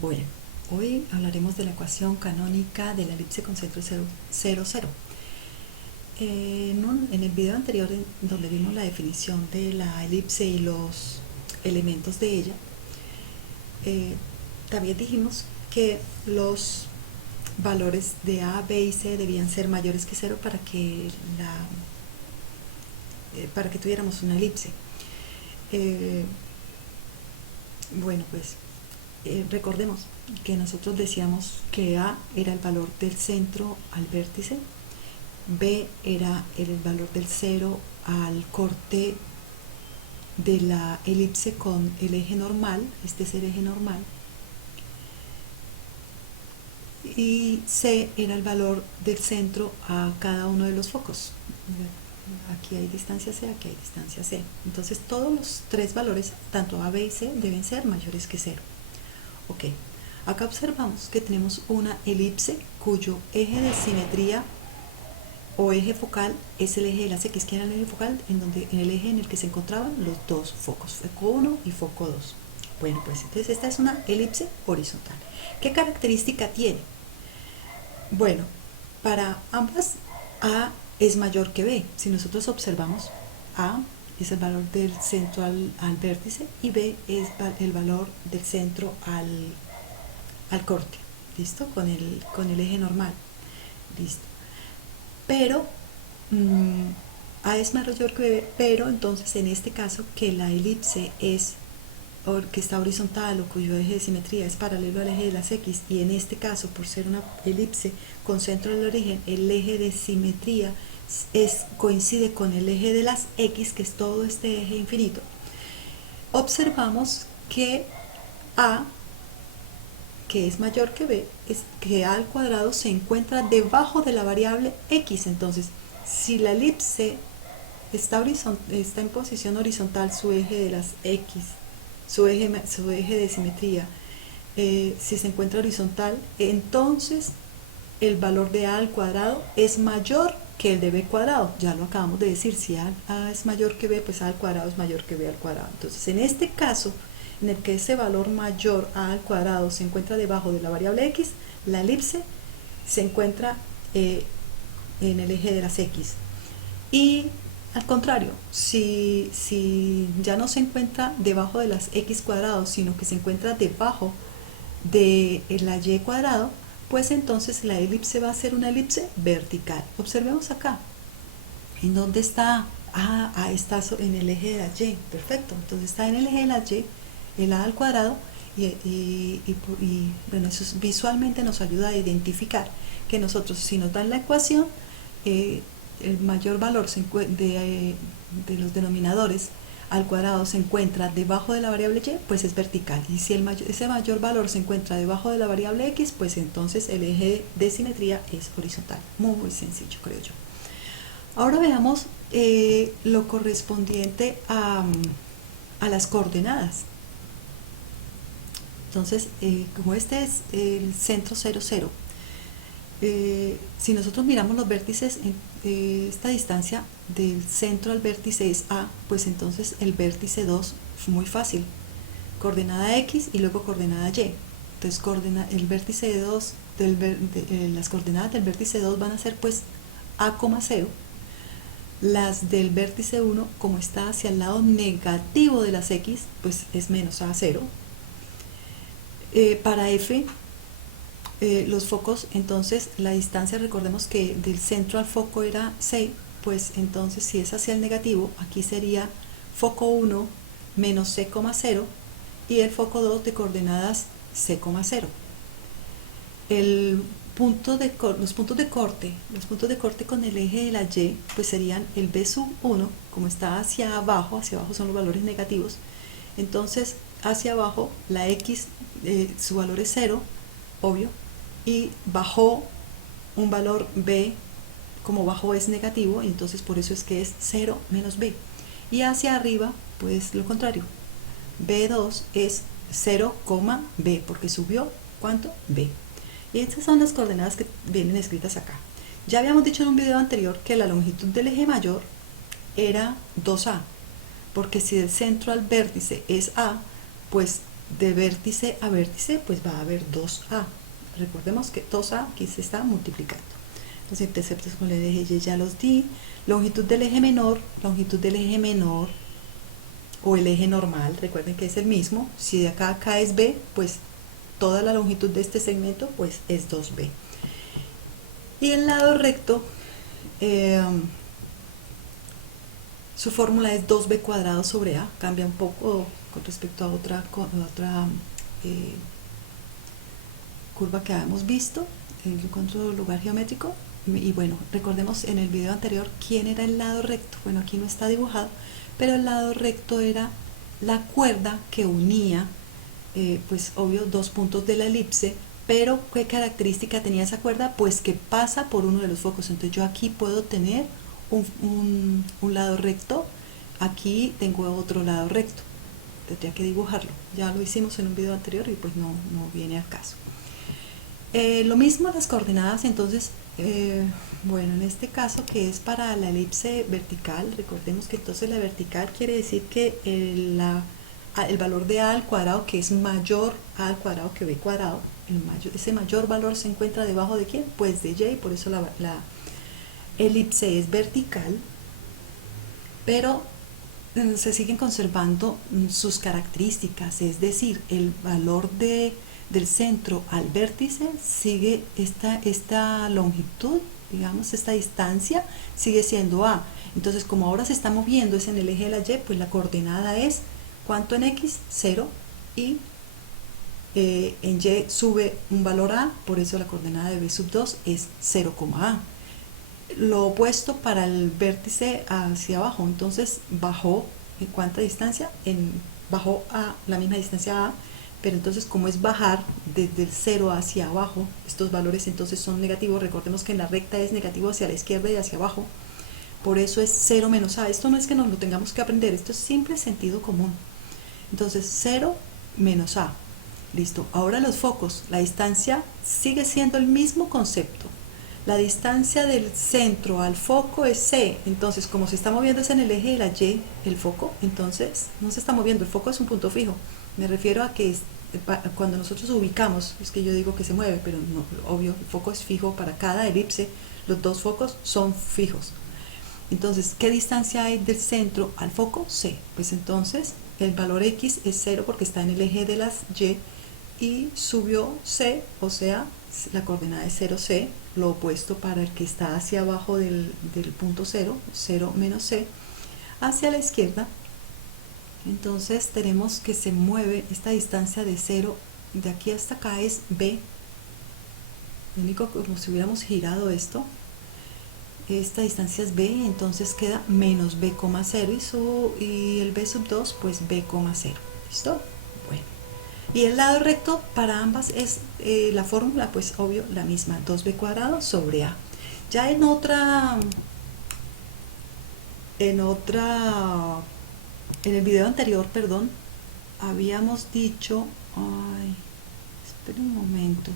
Bueno, hoy hablaremos de la ecuación canónica de la elipse con centro 0, 0, 0. En el video anterior, donde vimos la definición de la elipse y los elementos de ella, también dijimos que los valores de A, B y C debían ser mayores que 0 para que tuviéramos una elipse. Bueno, pues recordemos que nosotros decíamos que A era el valor del centro al vértice, B era el valor del cero al corte de la elipse con el eje normal, este es el eje normal, y C era el valor del centro a cada uno de los focos. Aquí hay distancia C, aquí hay distancia C. Entonces todos los tres valores, tanto A, B y C, deben ser mayores que 0. Ok, acá observamos que tenemos una elipse cuyo eje de simetría o eje focal es el eje de las X, que era el eje focal en el eje en el que se encontraban los dos focos, foco 1 y foco 2. Bueno, pues entonces esta es una elipse horizontal. ¿Qué característica tiene? Bueno, para ambas A es mayor que B. Si nosotros observamos, A es el valor del centro al vértice y B es el valor del centro al corte. ¿Listo? Con el eje normal. ¿Listo? Pero A es mayor que B, pero entonces en este caso que la elipse es que está horizontal o cuyo eje de simetría es paralelo al eje de las X, y en este caso por ser una elipse con centro del origen, el eje de simetría coincide con el eje de las X, que es todo este eje infinito, observamos que A, que es mayor que B, es que A al cuadrado se encuentra debajo de la variable X. Entonces, si la elipse está en posición horizontal, su eje de las X, su eje de simetría, si se encuentra horizontal, entonces el valor de A al cuadrado es mayor que el de B cuadrado. Ya lo acabamos de decir, si A es mayor que B, pues A al cuadrado es mayor que B al cuadrado. Entonces, en este caso, en el que ese valor mayor A al cuadrado se encuentra debajo de la variable X, la elipse se encuentra en el eje de las X. Y al contrario, si ya no se encuentra debajo de las X cuadrados, sino que se encuentra debajo de la Y cuadrado, pues entonces la elipse va a ser una elipse vertical. Observemos acá, ¿en dónde está? Está en el eje de la Y, perfecto. Entonces está en el eje de la Y, el A al cuadrado, y bueno, eso visualmente nos ayuda a identificar que nosotros, si nos dan la ecuación, el mayor valor de los denominadores al cuadrado se encuentra debajo de la variable Y, pues es vertical. Y si ese mayor valor se encuentra debajo de la variable X, pues entonces el eje de simetría es horizontal. Muy sencillo, creo yo. Ahora veamos lo correspondiente a las coordenadas. Entonces, como este es el centro 0, 0, si nosotros miramos los vértices, esta distancia del centro al vértice es A, pues entonces el vértice 2 es muy fácil, coordenada X y luego coordenada Y. Entonces el vértice 2 las coordenadas del vértice 2 van a ser pues A, 0. Las del vértice 1, como está hacia el lado negativo de las X, pues es menos A, 0. Para F, los focos, entonces la distancia, recordemos que del centro al foco era C, pues entonces si es hacia el negativo, aquí sería foco 1 menos C, 0, y el foco 2 de coordenadas C, 0. Los puntos de corte con el eje de la Y, pues serían el B sub 1, como está hacia abajo son los valores negativos, entonces hacia abajo la X, su valor es 0, obvio, y bajó un valor B, como bajo es negativo, entonces por eso es que es 0 menos B. Y hacia arriba, pues lo contrario, B2 es 0, B, porque subió, ¿cuánto? B. Y estas son las coordenadas que vienen escritas acá. Ya habíamos dicho en un video anterior que la longitud del eje mayor era 2A, porque si del centro al vértice es A, pues de vértice a vértice, pues va a haber 2A. Recordemos que 2A aquí se está multiplicando. Los interceptos con el eje Y ya los di. Longitud del eje menor o el eje normal, recuerden que es el mismo. Si de acá a acá es B, pues toda la longitud de este segmento pues es 2B. Y el lado recto, su fórmula es 2B cuadrado sobre A. Cambia un poco con respecto a otra curva que habíamos visto en otro lugar geométrico. Y bueno, recordemos en el video anterior quién era el lado recto. Bueno, aquí no está dibujado, pero el lado recto era la cuerda que unía, pues obvio, dos puntos de la elipse. Pero ¿qué característica tenía esa cuerda? Pues que pasa por uno de los focos. Entonces yo aquí puedo tener un lado recto, aquí tengo otro lado recto. Tendría que dibujarlo. Ya lo hicimos en un video anterior y pues no viene al caso. Lo mismo las coordenadas, entonces, bueno, en este caso que es para la elipse vertical, recordemos que entonces la vertical quiere decir que el valor de A al cuadrado, que es mayor A al cuadrado que B cuadrado, ese mayor valor se encuentra debajo de ¿quién? Pues de Y, por eso la elipse es vertical, pero se siguen conservando sus características, es decir, el valor del centro al vértice sigue esta longitud, digamos, esta distancia sigue siendo A. Entonces, como ahora se está moviendo es en el eje de la Y, pues la coordenada es, ¿cuánto en X? 0, y en Y sube un valor A, por eso la coordenada de B sub 2 es 0,A. Lo opuesto para el vértice hacia abajo, entonces bajó, ¿en cuánta distancia? Bajó a la misma distancia A, pero entonces como es bajar desde el 0 hacia abajo, estos valores entonces son negativos. Recordemos que en la recta es negativo hacia la izquierda y hacia abajo, por eso es 0 menos A. Esto no es que nos lo tengamos que aprender, esto es simple sentido común. Entonces 0 menos A, listo. Ahora los focos, la distancia sigue siendo el mismo concepto. La distancia del centro al foco es C, entonces como se está moviendo es en el eje de la Y, el foco, entonces no se está moviendo, el foco es un punto fijo. Me refiero a que cuando nosotros ubicamos, es que yo digo que se mueve, pero no, obvio, el foco es fijo para cada elipse, los dos focos son fijos. Entonces, ¿qué distancia hay del centro al foco? C. Pues entonces el valor X es 0 porque está en el eje de las Y subió C, o sea, la coordenada es 0C, lo opuesto para el que está hacia abajo del punto 0, 0 menos C, hacia la izquierda. Entonces tenemos que se mueve esta distancia de 0, de aquí hasta acá es B, lo único como si hubiéramos girado esto, esta distancia es B, entonces queda menos B, 0 y el B sub 2 pues B, 0. ¿Listo? Bueno. Y el lado recto para ambas es la fórmula, pues obvio, la misma, 2B cuadrado sobre A. Ya en el video anterior, perdón, habíamos dicho, ay, espera un momento.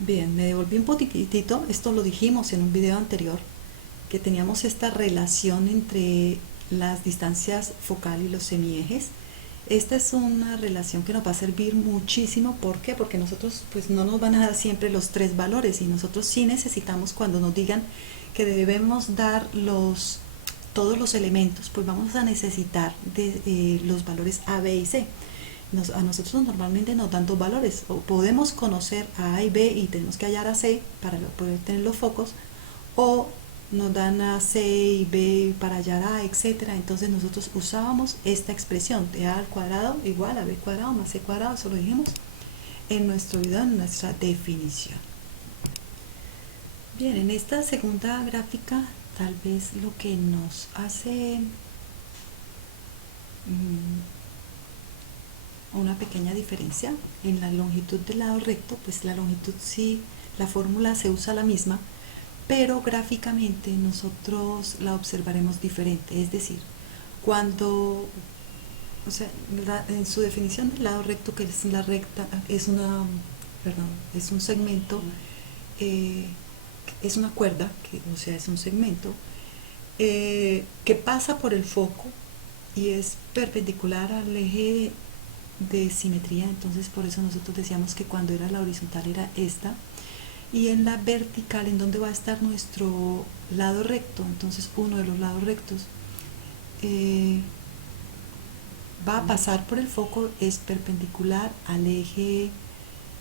Bien, me devolví un poquitito, esto lo dijimos en un video anterior, que teníamos esta relación entre las distancias focal y los semiejes. Esta es una relación que nos va a servir muchísimo. ¿Por qué? Porque nosotros pues no nos van a dar siempre los tres valores y nosotros sí necesitamos, cuando nos digan que debemos dar todos los elementos, pues vamos a necesitar de los valores A, B y C. A nosotros normalmente nos dan dos valores, o podemos conocer a A y B y tenemos que hallar a C para poder tener los focos, o nos dan a C y B para hallar A, etcétera. Entonces nosotros usábamos esta expresión de A al cuadrado igual a B cuadrado más C cuadrado, eso lo dijimos en nuestro video, en nuestra definición. Bien, en esta segunda gráfica tal vez lo que nos hace una pequeña diferencia en la longitud del lado recto, pues la longitud sí, la fórmula se usa la misma, pero gráficamente nosotros la observaremos diferente. Es decir, cuando, o sea, en su definición del lado recto, que es la recta, es un segmento, es una cuerda, o sea, es un segmento que pasa por el foco y es perpendicular al eje de simetría, entonces por eso nosotros decíamos que cuando era la horizontal era esta, y en la vertical en donde va a estar nuestro lado recto, entonces uno de los lados rectos va a pasar por el foco, es perpendicular al eje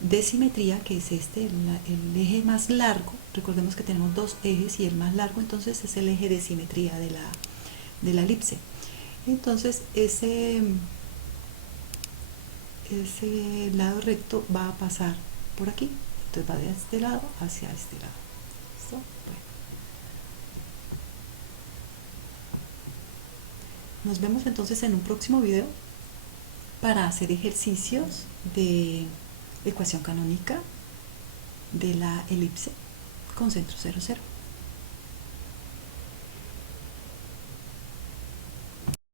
de simetría, que es este, el eje más largo. Recordemos que tenemos dos ejes y el más largo entonces es el eje de simetría de la elipse. Entonces ese lado recto va a pasar por aquí, entonces va de este lado hacia este lado. ¿Listo? Bueno. Nos vemos entonces en un próximo video para hacer ejercicios de ecuación canónica de la elipse con centro 0, 0.